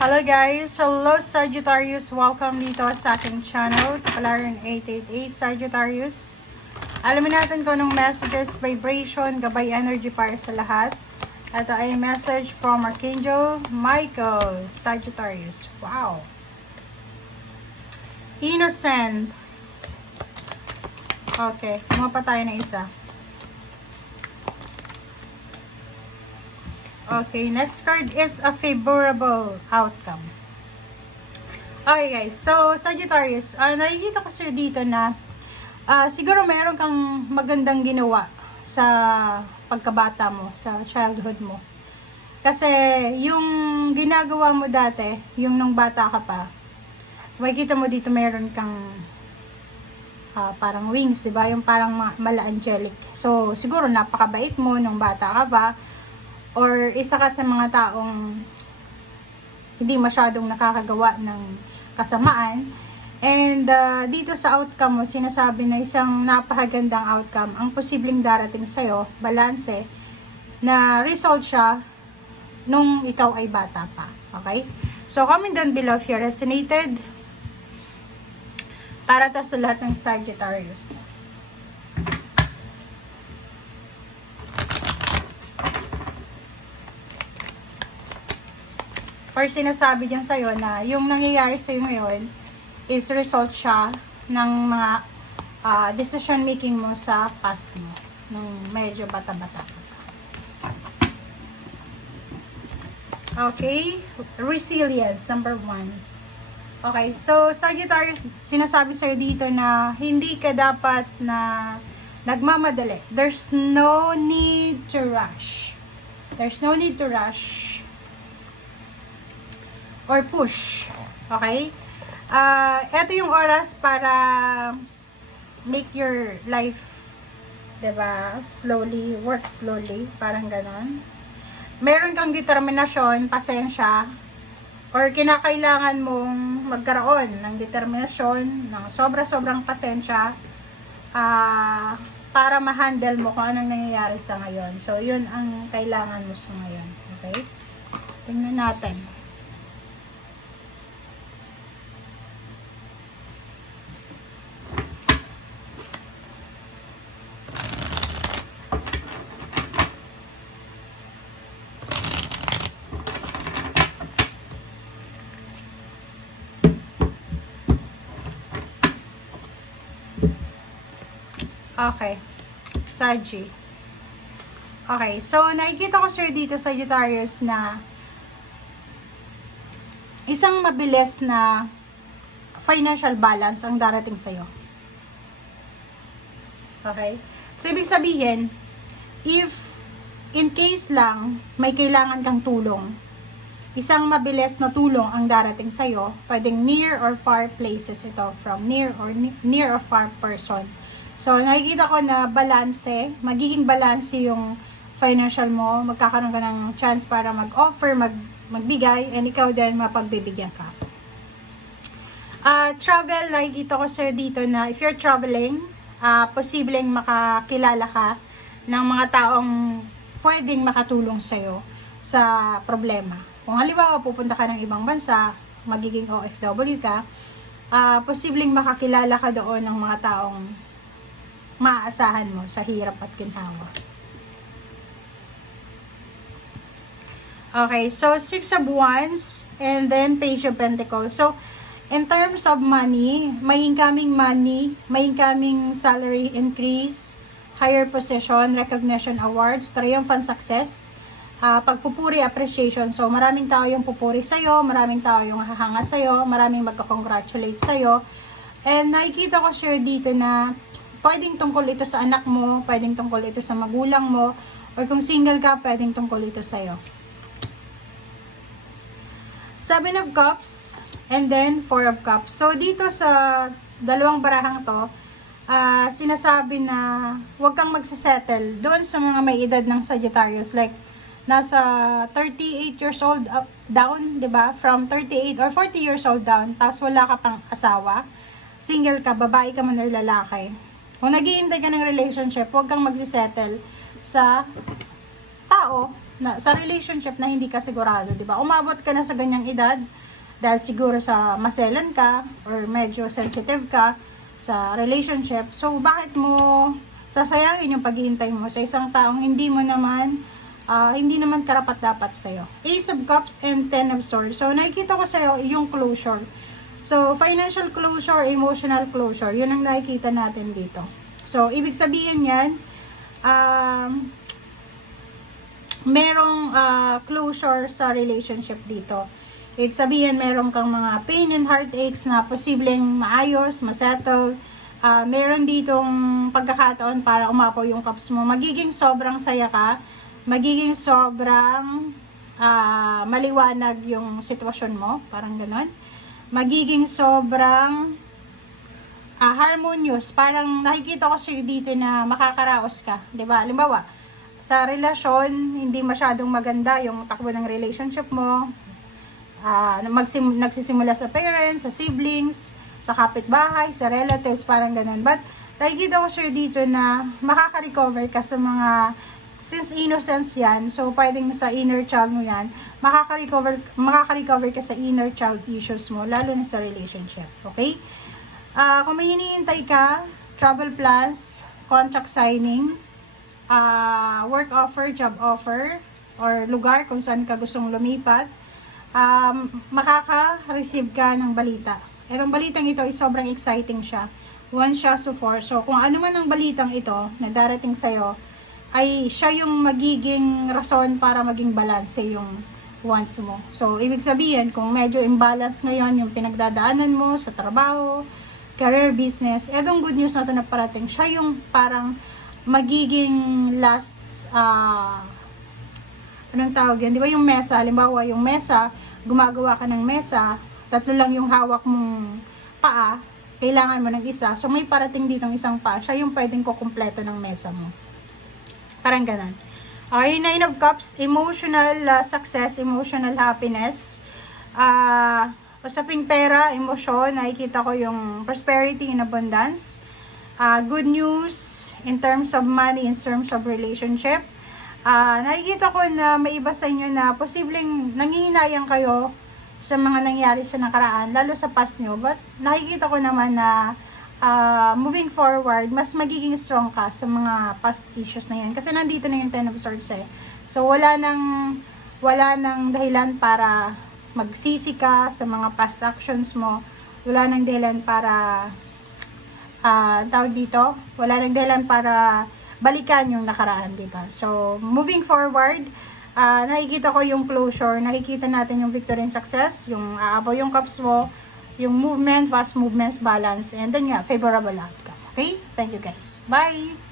Hello guys! Hello Sagittarius! Welcome dito sa aking channel, Kapalaran 888 Sagittarius. Alamin natin kung anong messages, vibration, gabay energy para sa lahat. Ito ay message from Archangel Michael, Sagittarius. Wow! Innocence. Okay, kumuha pa tayo ng isa. Okay, next card is a favorable outcome. Okay guys, so Sagittarius, nakikita ko sa'yo dito na siguro mayroon kang magandang ginawa sa pagkabata mo, sa childhood mo. Kasi yung ginagawa mo dati, yung nung bata ka pa, makikita mo dito mayroon kang parang wings, diba? Yung parang mala-angelic. So siguro napakabait mo nung bata ka pa, or isa ka sa mga taong hindi masyadong nakakagawa ng kasamaan. And dito sa outcome mo, sinasabi na isang napakagandang outcome ang posibleng darating sa'yo, balanse, na result siya nung ikaw ay bata pa. Okay? So comment down below if you resonated. Para to sa lahat ng Sagittarius. Or sinasabi dyan sa'yo na yung nangyayari sa'yo ngayon is result siya ng mga decision making mo sa past mo nung medyo bata-bata. Okay, resilience, number 1. Okay, so Sagittarius, sinasabi sa'yo dito na hindi ka dapat na nagmamadali. There's no need to rush. There's no need to rush or push. Okay? Ito yung oras para make your life, diba, slowly, work slowly, parang ganon. Meron kang determinasyon, pasensya, or kinakailangan mong magkaroon ng determinasyon, ng sobra-sobrang pasensya, para ma-handle mo kung anong nangyayari sa ngayon. So, yun ang kailangan mo sa ngayon. Okay? Tingnan natin. Okay. Sagi. Okay. So, nakikita ko sir dito, Sagittarius, na isang mabilis na financial balance ang darating sa'yo. Okay? So, ibig sabihin, if in case lang may kailangan kang tulong, isang mabilis na tulong ang darating sa'yo, pwedeng near or far places ito, from near or far person. So, nakikita ko na balanse, magiging balanse yung financial mo, magkakaroon ka ng chance para mag-offer, magbigay, and ikaw din mapagbibigyan ka. Travel, nakikita ko sir dito na if you're traveling, posibleng makakilala ka ng mga taong pwedeng makatulong sa'yo sa problema. Kung halimbawa pupunta ka ng ibang bansa, magiging OFW ka, posibleng makakilala ka doon ng mga taong maaasahan mo sa hirap at ginhawa. Okay, so 6 of Wands and then Page of Pentacles. So, in terms of money, may incoming money, may incoming salary increase, higher position, recognition awards, triumphant success, pagpupuri, appreciation. So, maraming tao yung pupuri sa'yo, maraming tao yung hahanga sa'yo, maraming magka-congratulate sa'yo. And nakikita ko sure dito na pwedeng tungkol ito sa anak mo, pwedeng tungkol ito sa magulang mo, or kung single ka, pwedeng tungkol ito sa'yo. 7 of Cups, and then 4 of Cups. So, dito sa dalawang barahang to, sinasabi na huwag kang magsasettle doon sa mga may edad ng Sagittarius. Like, nasa 38 years old down, diba? From 38 or 40 years old down, tapos wala ka pang asawa. Single ka, babae ka man or lalaki. Kung nag-iintay ka ng relationship, huwag kang magsisettle sa tao sa relationship na hindi ka sigurado, di ba? Umabot ka na sa ganyang edad dahil siguro sa maselan ka or medyo sensitive ka sa relationship. So, bakit mo sasayangin yung paghihintay mo sa isang taong hindi naman karapat-dapat sa'yo? Ace of Cups and Ten of Swords. So, nakikita ko sa'yo yung closure. So, financial closure, emotional closure. Yun ang nakikita natin dito. So, ibig sabihin yan, merong closure sa relationship dito. Ibig sabihin, meron kang mga pain and heartaches na posibleng maayos, masettle. Meron ditong pagkakataon para umapaw yung cups mo. Magiging sobrang saya ka. Magiging sobrang maliwanag yung sitwasyon mo. Parang ganon. Magiging sobrang harmonious. Parang nakikita ko sa'yo dito na makakaraos ka. Diba? Halimbawa, sa relasyon, hindi masyadong maganda yung takbo ng relationship mo. Nagsisimula sa parents, sa siblings, sa kapitbahay, sa relatives, parang ganun. But, nakikita ko sa'yo dito na makaka-recover ka sa mga, since innocence yan, so pwedeng sa inner child mo yan, makaka-recover ka sa inner child issues mo, lalo na sa relationship. Okay? Kung may hinihintay ka, travel plans, contract signing, work offer, job offer, or lugar kung saan ka gustong lumipat, makaka-receive ka ng balita. Itong balitang ito ay sobrang exciting siya. 1 siya so 4. So, kung ano man ang balitang ito na darating sa'yo, ay siya yung magiging rason para maging balance yung wants mo. So, ibig sabihin, kung medyo imbalance ngayon yung pinagdadaanan mo sa trabaho, career, business, etong good news na ito na parating, siya yung parang magiging last, anong tawag yan? Di ba yung mesa? Halimbawa, yung mesa, gumagawa ka ng mesa, 3 lang yung hawak mong paa, kailangan mo ng isa. So, may parating ditong isang paa. Siya yung pwedeng kukumpleto ng mesa mo. Parang ganun. Okay, 9 of Cups, emotional success, emotional happiness. Usaping pera, emosyon, nakikita ko yung prosperity and abundance. Good news in terms of money, in terms of relationship. Nakikita ko na may iba sa inyo na posibleng nangihinayang kayo sa mga nangyari sa nakaraan, lalo sa past nyo. But nakikita ko naman na moving forward, mas magiging strong ka sa mga past issues na yan. Kasi nandito na yung Ten of Swords eh. So wala nang dahilan para magsisi ka sa mga past actions mo. Wala nang dahilan para tawag dito, wala nang dahilan para balikan yung nakaraan, diba? So, moving forward, nakikita ko yung closure, nakikita natin yung victory and success, yung aabaw yung cups mo, yung movement, fast movements, balance, and then nga, favorable outcome. Okay? Thank you guys. Bye!